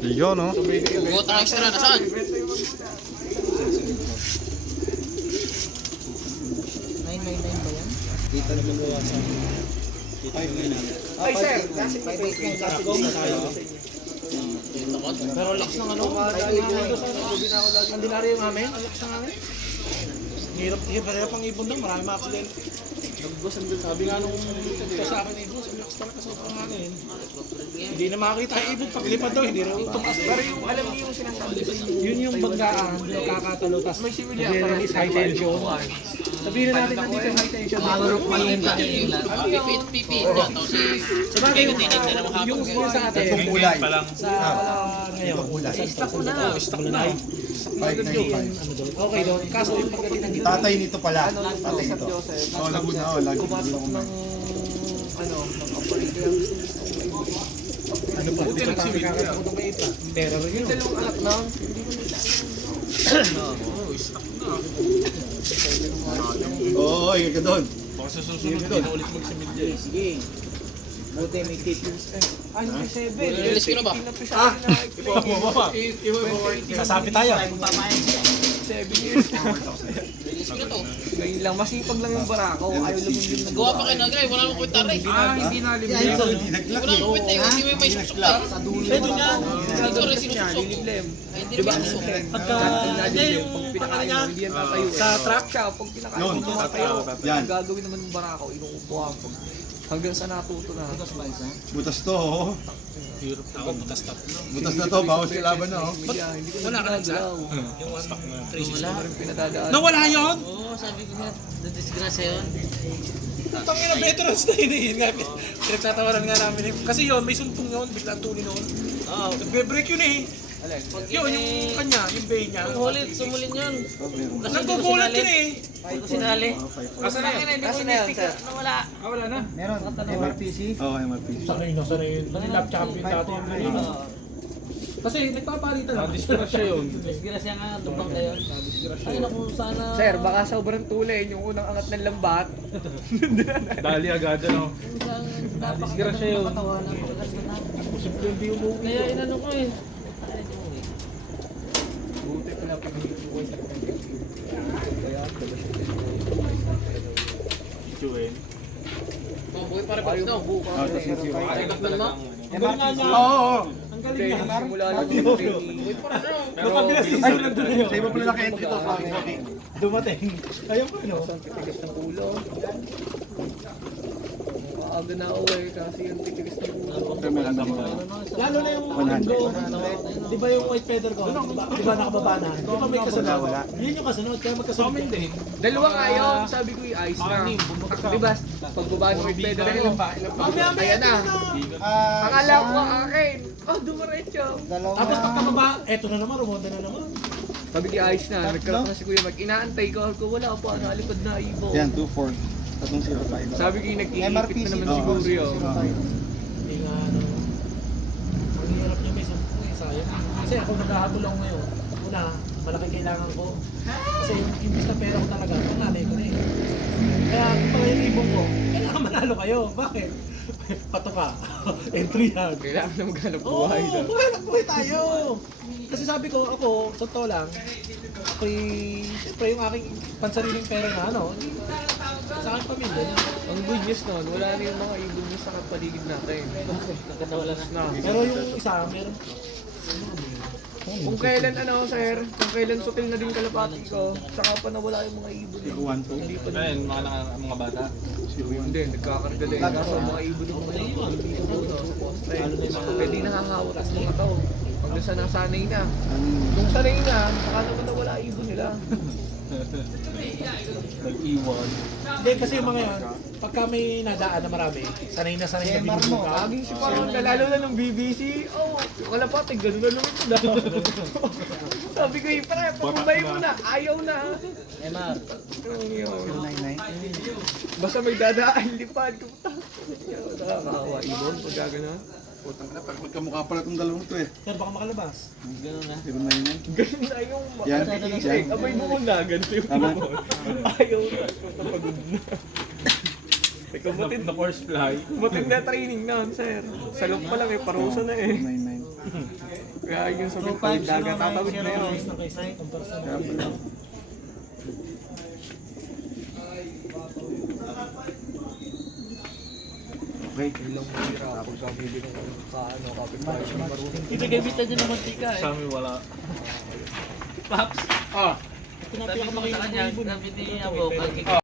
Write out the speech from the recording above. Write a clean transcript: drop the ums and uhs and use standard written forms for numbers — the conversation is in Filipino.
Yun, no? Gota extra na saan? 999 ba yan? Dito na magawa sa Ay, sir. Kasi 589. pero lakas ng ano? Ang dinaryo namin? Ang lakas ng namin? Hirap pang ibon doon, marami mga accident. Nagbusan doon. Sabi nga nung ito sa akin ibon, ang lakas talaga sa upang hangin. Hindi na makakita yung ibon paglipad doon, hindi rin tumaas. Pero yung alam niyo yung sinasabi. Yun yung banggaan, nagkakatalo, tapos May similya pa. nag-release high tension. Sabihin na natin nandito yung high tension. Pipit na to si... Sabagay yung school sa atin, Kulay. sa ngayon, stock na. Stock na. Agad yun. Ano doon? Okay doon. Kaso yung pagdating ng gitna. Tatay nito pala. Tatay nito. Oo, Laguna. Oo, Laguna. Pumasok ng ng operator. Ano pa? Hindi pa tayo kakatapunta may ita. Terror yun. Yung dalawang anak na, hindi ko Oo, yun ka doon. Baka sa susunod din ulit magsimilya eh. sige. Buti may tips. Ay, hindi 7. Release ko na ba? Sasabi tayo. 7 years. Release ko na to. Ngayon lang, masipag lang yung barako. Ayaw lang yung Gawa pa kayo na Gray, wala namang kwenta rin. Hindi na Hindi naglak Wala namang kwenta yung hindi may susok na. Sa dulo. Ito niya. Ito rin sinususok. Liliblem. Ay, hindi naman susok. Pagka, hindi yung Pag pinakain mo, hindi yan tatayo. sa truck, Siya, pag pinakain Yun. mo, tumatayo. Yan. Ang gagawin naman ng barako, inuupuan. Hanggang sa natuto na. Butas to, oh. Europe ako, butas-tap na. Butas na to, bawas yung laban na, oh. Hindi ko Wala na ka nagsa? ginagalaw. Yung stock na 360. Wala rin pinadadaan. Nawala yun? Oo, sabi ko nga, nadisgrasya yun. Tangina veterans na yun nga. Pinagtatawaran nga namin eh. Kasi yun, may sumpong yun, biglang tuloy noon. Oo. Nagbe-break yun eh. Yun, yung kanya, yung bay niya. Hulit, sumulin yun. Kasi hindi ko Nagbubulat sinali. yun eh. Hindi ko sinali. Asa na yun? Kasi na yun, sir. Nawala. Wala na. Meron, MRPC. Oo, MRP. Sanay no, sanay yun. Lap champion dati yung kasi nagpapalitan lang. Disgrasya yun. Disgrasya nga, tubang kayo. Ay, naku, sana... Sir, baka sobrang tulay yung unang angat ng lambat. Dali agad ano. Disgrasya yun. Simple hindi umuwi. Kaya inano ko eh. Buti pinapagiging Chuen. Oh, buhay pa rin pa ito. Oo, tas yung zero. Ay, bakman mo? Ang galing nga niya. Oo. Ang galing niya. Simula lang yung training. Buhay pa rin ano? Napabilis yung sila doon yun. Sa iba pala naka-entry to, sorry. Dumating. Ayaw ko no. Ang titigas ng ulo. Maaga na ako eh, kasi yung titigas ng ulo. Lalo na yung go. Di ba yung white feather ko? Di ba nakababa na? Di ba may kasunod? Wala. Yun yung kasunod. Kaya magkasunod din. Dalawa nga yun, sabi ko yung ice na. Diba, pagbaba ng may feather ko, Mamaya ayan na. Akala ko akin. Oh, dumaretso. Tapos pagkababa, eto na naman, rumonda na naman. Sabi ko ice na, nagkaroon na si Kuya Mag. Inaantay ko, wala pa, nalipad na ibo. Yan, 2-4. 305. Sabi ko yung nag-iipit na naman siguro yun. Hindi nga ano. Ang hirap niya may sampu eh, sayang. Kasi ako naghahabol ako ngayon. Una, malaki kailangan ko. Kasi yung imbis na pera ko talaga, ang nanay ko na eh. Kaya kung pala yung ibong ko, kailangan manalo kayo. Bakit? Pato ka. Entry yan. Kailangan na maghanap Oo, buhay na. buhay tayo. Kasi sabi ko, ako, sa totoo lang, siyempre yung aking pansariling pera na ano, sa aking pamilya na. Ang good news nun, wala na yung mga ibon niya sa paligid natin. Nakatawala na. Pero yung isa, meron. Kung kailan ano sir, kung kailan sutil na din kalapati ko, saka pa nawala yung mga ibon eh. 1-2. Hindi pa na. Ayun, mga bata. Hindi, nagkakarga din. Kaso mga ibon yung mga ibon, hindi ko muna. Pwede nakahawak ang mga tao. Pag nasa nasanay na. Kung sanay na, saka naman nawala ibon nila. Nag-iwan. Hindi, kasi yung mga yan, pagka may nadaan na marami, sanay na binibig ka. Laging si Parang, lalo na ng BBC, oh, wala pa, gano'n na naman sila. Sabi ko, pare, pagmabay mo na, ayaw na. Emar. Basta may dadaan, lipad. Nakakawa, ibon, pag gano'n. Putang na, magkamukha pala itong dalawang to eh. Sir, baka makalabas. Ganun na. 099. Ganun na yung Yan, makakasig. yan. Abay mo na, ganito yung Tama. ibon. Ayaw na, napagod na. Ikaw, matid Na force fly. na training na, sir. Salok pa lang eh, parusa na eh. 099. Kaya yung sa bitawid dagat, tatawid na yun. Ayos na kayo sa kumpara sa Kaya pala. Okay. Ilang mahira kapag kabili ng sa ano, kapitbahay ng marunong. Kinagamitan niya ng mantika eh. Sa amin wala. Paps, Ah, sabi ko sa kanya, sabi ni Abo, Ah.